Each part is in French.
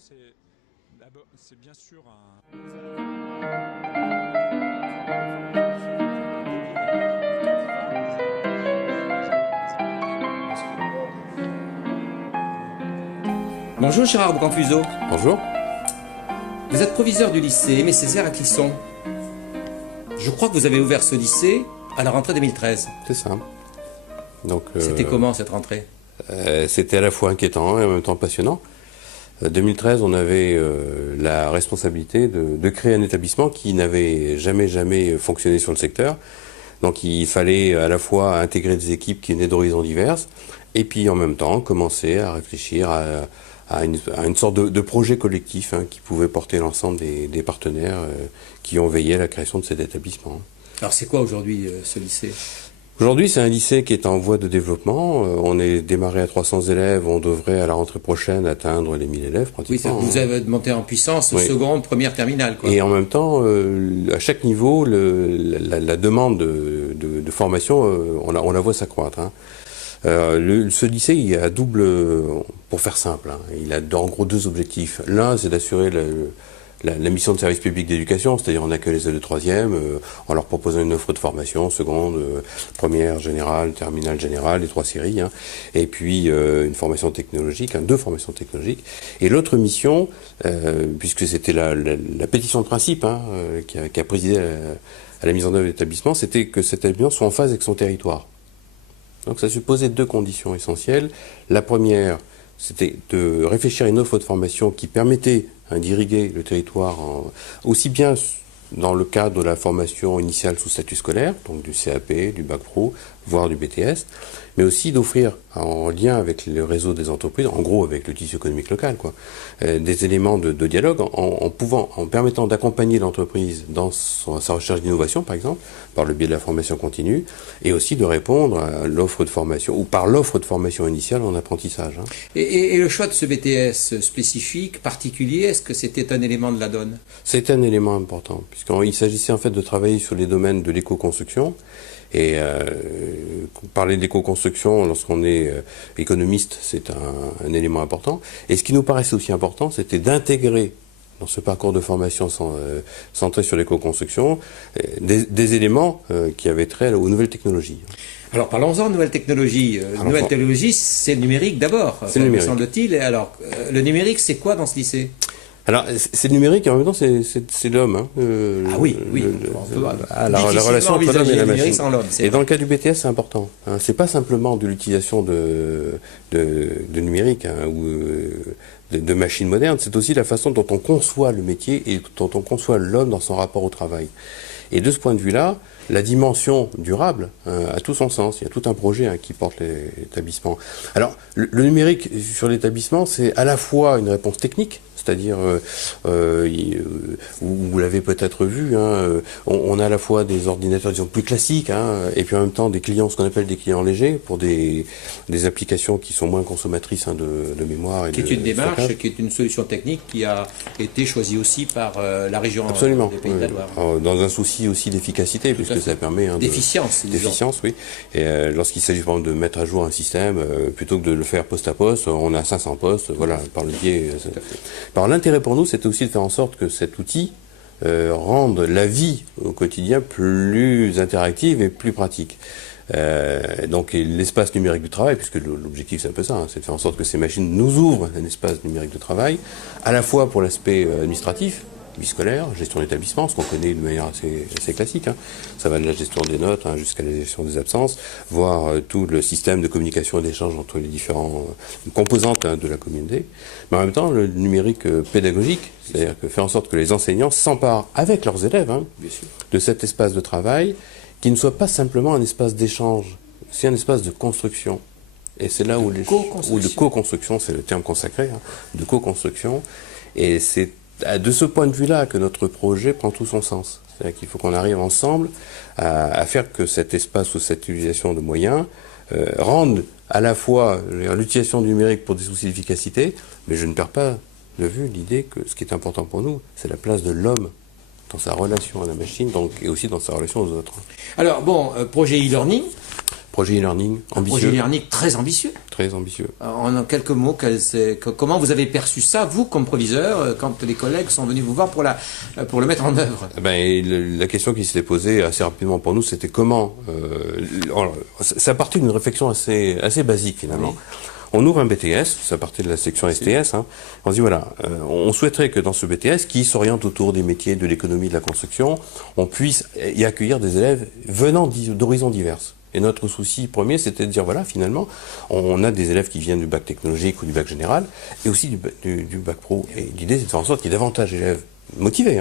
c'est bien sûr un... Bonjour Gérard Boucanfuseau. Bonjour. Vous êtes proviseur du lycée Aimé Césaire à Clisson. Je crois que vous avez ouvert ce lycée à la rentrée 2013. C'est ça. Donc, c'était comment cette rentrée? C'était à la fois inquiétant et en même temps passionnant. 2013, on avait la responsabilité de créer un établissement qui n'avait jamais fonctionné sur le secteur. Donc il fallait à la fois intégrer des équipes qui venaient d'horizons diverses et puis en même temps commencer à réfléchir à une sorte de projet collectif qui pouvait porter l'ensemble des partenaires qui ont veillé à la création de cet établissement. Alors c'est quoi aujourd'hui ce lycée? Aujourd'hui, c'est un lycée qui est en voie de développement. On est démarré à 300 élèves. On devrait, à la rentrée prochaine, atteindre les 1000 élèves pratiquement. Oui, vous avez monté en puissance, oui. Seconde, première, terminale, quoi. Et en même temps, à chaque niveau, la demande de formation, on la voit s'accroître. Ce lycée, il a double, pour faire simple, il a en gros deux objectifs. L'un, c'est d'assurer la mission de service public d'éducation, c'est-à-dire on accueille les élèves de troisième en leur proposant une offre de formation, seconde, première générale, terminale générale, les 3 séries, et puis une formation technologique, 2 formations technologiques. Et l'autre mission, puisque c'était la pétition de principe qui a présidé à la mise en œuvre de l'établissement, c'était que cet établissement soit en phase avec son territoire. Donc ça supposait 2 conditions essentielles. La première, c'était de réfléchir à une offre de formation qui permettait d'irriguer le territoire aussi bien dans le cadre de la formation initiale sous statut scolaire, donc du CAP, du Bac Pro, voire du BTS, mais aussi d'offrir en lien avec le réseau des entreprises, en gros avec le tissu économique local, des éléments de dialogue en permettant d'accompagner l'entreprise dans sa recherche d'innovation, par exemple, par le biais de la formation continue, et aussi de répondre à l'offre de formation, ou par l'offre de formation initiale en apprentissage. Et le choix de ce BTS spécifique, particulier, est-ce que c'était un élément de la donne? C'était un élément important, puisqu'il s'agissait en fait de travailler sur les domaines de l'éco-construction. Et parler d'éco-construction lorsqu'on est économiste, c'est un élément important. Et ce qui nous paraissait aussi important, c'était d'intégrer dans ce parcours de formation centré sur l'éco-construction des éléments qui avaient trait aux nouvelles technologies. Alors parlons-en de nouvelles technologies. Nouvelles technologies, c'est le numérique d'abord, me semble-t-il. Alors le numérique, c'est quoi dans ce lycée? Alors, c'est le numérique et en même temps, c'est l'homme. Ah oui. La relation entre l'homme et la machine. Sans l'homme, et dans le cas du BTS, c'est important. C'est pas simplement de l'utilisation de numérique ou de machines modernes, c'est aussi la façon dont on conçoit le métier et dont on conçoit l'homme dans son rapport au travail. Et de ce point de vue-là, la dimension durable a tout son sens. Il y a tout un projet qui porte l'établissement. Alors, le numérique sur l'établissement, c'est à la fois une réponse technique, c'est-à-dire, vous l'avez peut-être vu, on a à la fois des ordinateurs, disons, plus classiques, et puis en même temps des clients, ce qu'on appelle des clients légers, pour des applications qui sont moins consommatrices de mémoire. Qui est une démarche, qui est une solution technique qui a été choisie aussi par la région des Pays de la Loire. Dans un souci aussi d'efficacité, puisque ça permet... d'efficience. D'efficience, oui. Et lorsqu'il s'agit par exemple de mettre à jour un système, plutôt que de le faire poste à poste, on a 500 postes, voilà, par le biais... Alors l'intérêt pour nous, c'était aussi de faire en sorte que cet outil rende la vie au quotidien plus interactive et plus pratique. Donc l'espace numérique du travail, puisque l'objectif c'est un peu ça, c'est de faire en sorte que ces machines nous ouvrent un espace numérique de travail, à la fois pour l'aspect administratif, vie scolaire, gestion d'établissement, ce qu'on connaît de manière assez classique. Ça va de la gestion des notes jusqu'à la gestion des absences, voire tout le système de communication et d'échange entre les différentes composantes de la communauté. Mais en même temps, le numérique pédagogique, c'est-à-dire que faire en sorte que les enseignants s'emparent avec leurs élèves de cet espace de travail, qui ne soit pas simplement un espace d'échange, c'est un espace de construction. Et c'est là où de co-construction, c'est le terme consacré, de co-construction. Et c'est de ce point de vue-là que notre projet prend tout son sens. C'est-à-dire qu'il faut qu'on arrive ensemble à faire que cet espace ou cette utilisation de moyens rende à la fois l'utilisation du numérique pour des soucis d'efficacité, mais je ne perds pas de vue l'idée que ce qui est important pour nous, c'est la place de l'homme dans sa relation à la machine, donc, et aussi dans sa relation aux autres. Alors bon, projet e-learning. Projet e-learning ambitieux. Projet e-learning très ambitieux. Très ambitieux. En quelques mots, comment vous avez perçu ça, vous, comme proviseur, quand les collègues sont venus vous voir pour le mettre en œuvre? La question qui s'était posée assez rapidement pour nous, c'était comment... ça partait d'une réflexion assez basique, finalement. Oui. On ouvre un BTS, ça partait de la section STS, hein. On se dit voilà, on souhaiterait que dans ce BTS, qui s'oriente autour des métiers de l'économie de la construction, on puisse y accueillir des élèves venant d'horizons divers. Et notre souci premier, c'était de dire, voilà, finalement, on a des élèves qui viennent du bac technologique ou du bac général, et aussi du bac pro. Et l'idée, c'est de faire en sorte qu'il y ait davantage d'élèves motivés,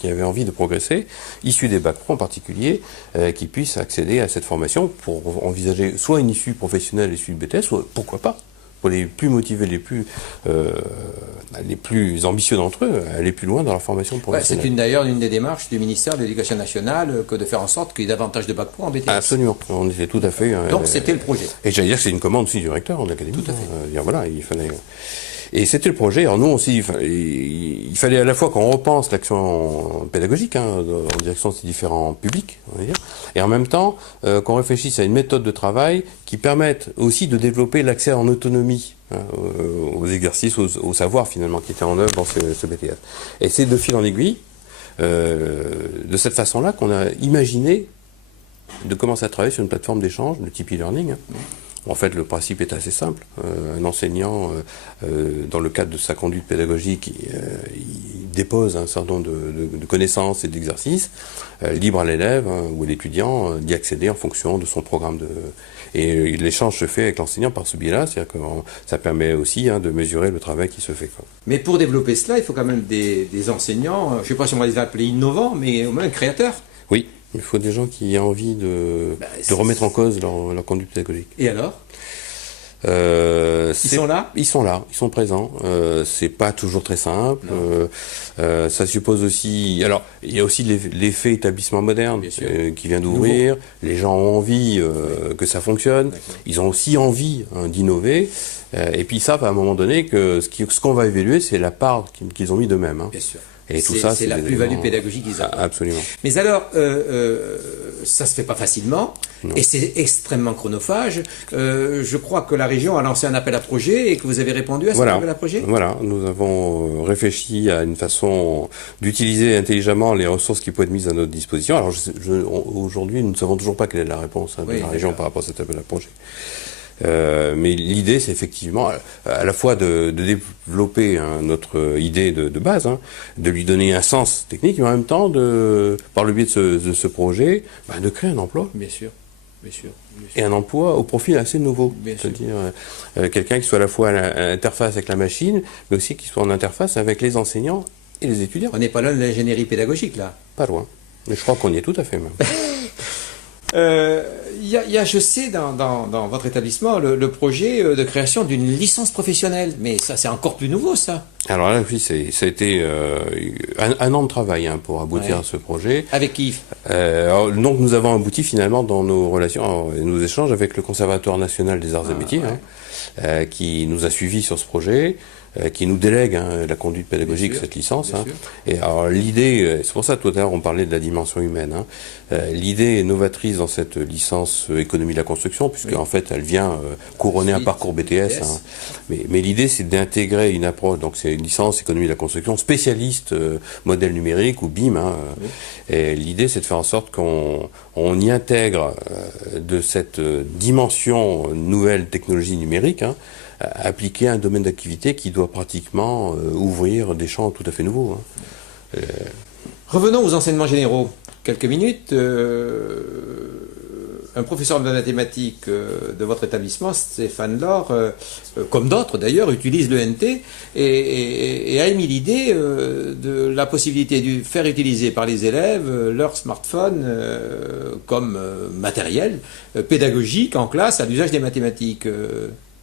qui avaient envie de progresser, issus des bacs pro en particulier, qui puissent accéder à cette formation pour envisager soit une issue professionnelle issue du BTS, soit, pourquoi pas, pour les plus motivés, les plus ambitieux d'entre eux, aller plus loin dans leur formation professionnelle. C'est d'ailleurs une des démarches du ministère de l'Éducation nationale que de faire en sorte qu'il y ait davantage de bac pro en BTS. Absolument, on était tout à fait... Donc c'était le projet. Et j'allais dire que c'est une commande aussi du recteur de l'académie. Tout à fait. Dire, voilà, il fallait... Et c'était le projet. Alors nous aussi, il fallait à la fois qu'on repense l'action pédagogique en direction de ces différents publics, on va dire, et en même temps qu'on réfléchisse à une méthode de travail qui permette aussi de développer l'accès en autonomie aux exercices, au savoir finalement qui était en œuvre dans ce BTS. Et c'est de fil en aiguille, de cette façon-là, qu'on a imaginé de commencer à travailler sur une plateforme d'échange de type e-learning. En fait, le principe est assez simple. Un enseignant, dans le cadre de sa conduite pédagogique, il dépose un certain nombre de connaissances et d'exercices, libre à l'élève ou à l'étudiant d'y accéder en fonction de son programme. Et l'échange se fait avec l'enseignant par ce biais-là, c'est-à-dire que ça permet aussi de mesurer le travail qui se fait. Mais pour développer cela, il faut quand même des enseignants, je ne sais pas si on va les appeler innovants, mais au moins créateurs. Oui. Il faut des gens qui aient envie de remettre en cause leur conduite pédagogique. Et alors ils sont là. Ils sont là, ils sont présents. C'est pas toujours très simple. Ça suppose aussi... Alors, il y a aussi l'effet établissement moderne qui vient d'ouvrir. Les gens ont envie que ça fonctionne. Ils ont aussi envie d'innover. Et puis ça, à un moment donné, que ce qu'on va évaluer, c'est la part qu'ils ont mis d'eux-mêmes. Bien sûr. Et tout ça, c'est la plus-value pédagogique qu'ils ont. Absolument. Mais alors, ça se fait pas facilement, et c'est extrêmement chronophage. Je crois que la région a lancé un appel à projet et que vous avez répondu à cet appel à projet. Voilà, nous avons réfléchi à une façon d'utiliser intelligemment les ressources qui peuvent être mises à notre disposition. Alors aujourd'hui, nous ne savons toujours pas quelle est la réponse de la région par rapport à cet appel à projet. Mais l'idée, c'est effectivement à la fois de développer notre idée de base, de lui donner un sens technique, mais en même temps, par le biais de ce projet, de créer un emploi. Bien sûr. Et un emploi au profil assez nouveau. C'est-à-dire quelqu'un qui soit à la fois à l'interface avec la machine, mais aussi qui soit en interface avec les enseignants et les étudiants. On n'est pas loin de l'ingénierie pédagogique, là. Pas loin. Mais je crois qu'on y est tout à fait, même. Il y a, je sais, dans votre établissement, le projet de création d'une licence professionnelle. Mais ça, c'est encore plus nouveau, ça. Alors là, oui, ça a été un an de travail pour aboutir à ce projet. Avec qui donc, nous avons abouti finalement dans nos relations, nos échanges avec le Conservatoire national des arts et métiers, qui nous a suivis sur ce projet, qui nous délègue la conduite pédagogique de cette licence. Et alors l'idée, c'est pour ça tout à l'heure on parlait de la dimension humaine. L'idée novatrice dans cette licence économie de la construction, puisque en fait elle vient couronner un parcours BTS. Mais l'idée c'est d'intégrer une approche, donc c'est une licence économie de la construction spécialiste modèle numérique ou BIM. Et l'idée c'est de faire en sorte qu'on y intègre de cette dimension nouvelle technologie numérique. Appliquer un domaine d'activité qui doit pratiquement ouvrir des champs tout à fait nouveaux. Revenons aux enseignements généraux. Quelques minutes. Un professeur de mathématiques de votre établissement, Stéphane Laure, comme d'autres d'ailleurs, utilise l'ENT et a émis l'idée de la possibilité de faire utiliser par les élèves leur smartphone comme matériel pédagogique en classe à l'usage des mathématiques.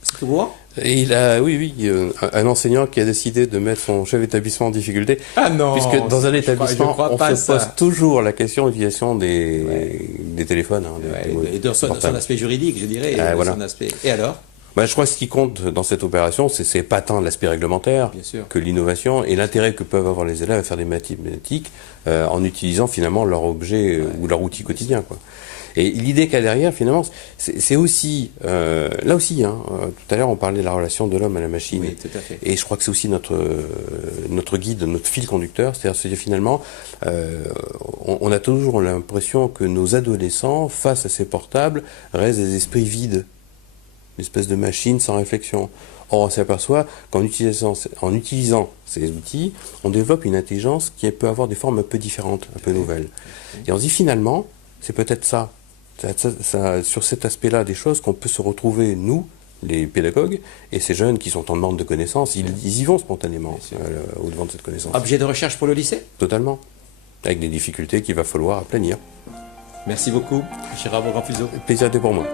C'est tout bon ? Et il a, un enseignant qui a décidé de mettre son chef d'établissement en difficulté. Ah non. Puisque dans un établissement, on se pose toujours la question de l'utilisation des téléphones. Et de son aspect juridique, je dirais. Son aspect. Et alors ? Je crois que ce qui compte dans cette opération, c'est pas tant l'aspect réglementaire que l'innovation et l'intérêt que peuvent avoir les élèves à faire des mathématiques en utilisant finalement leur objet ou leur outil quotidien. Et l'idée qu'il y a derrière, finalement, c'est aussi, là aussi, hein, tout à l'heure on parlait de la relation de l'homme à la machine. Oui, tout à fait. Et je crois que c'est aussi notre guide, notre fil conducteur, c'est-à-dire se dire finalement, on a toujours l'impression que nos adolescents, face à ces portables, restent des esprits vides, une espèce de machine sans réflexion. Or, on s'aperçoit qu'en utilisant ces outils, on développe une intelligence qui peut avoir des formes un peu différentes, un peu nouvelles. Et on se dit finalement, c'est peut-être ça, sur cet aspect-là des choses qu'on peut se retrouver, nous, les pédagogues, et ces jeunes qui sont en demande de connaissances, ils y vont spontanément au-devant de cette connaissance. Objet de recherche pour le lycée? Totalement. Avec des difficultés qu'il va falloir aplanir. Merci beaucoup, Gérard Beaugrand-Fuseau. Plaisir était pour moi.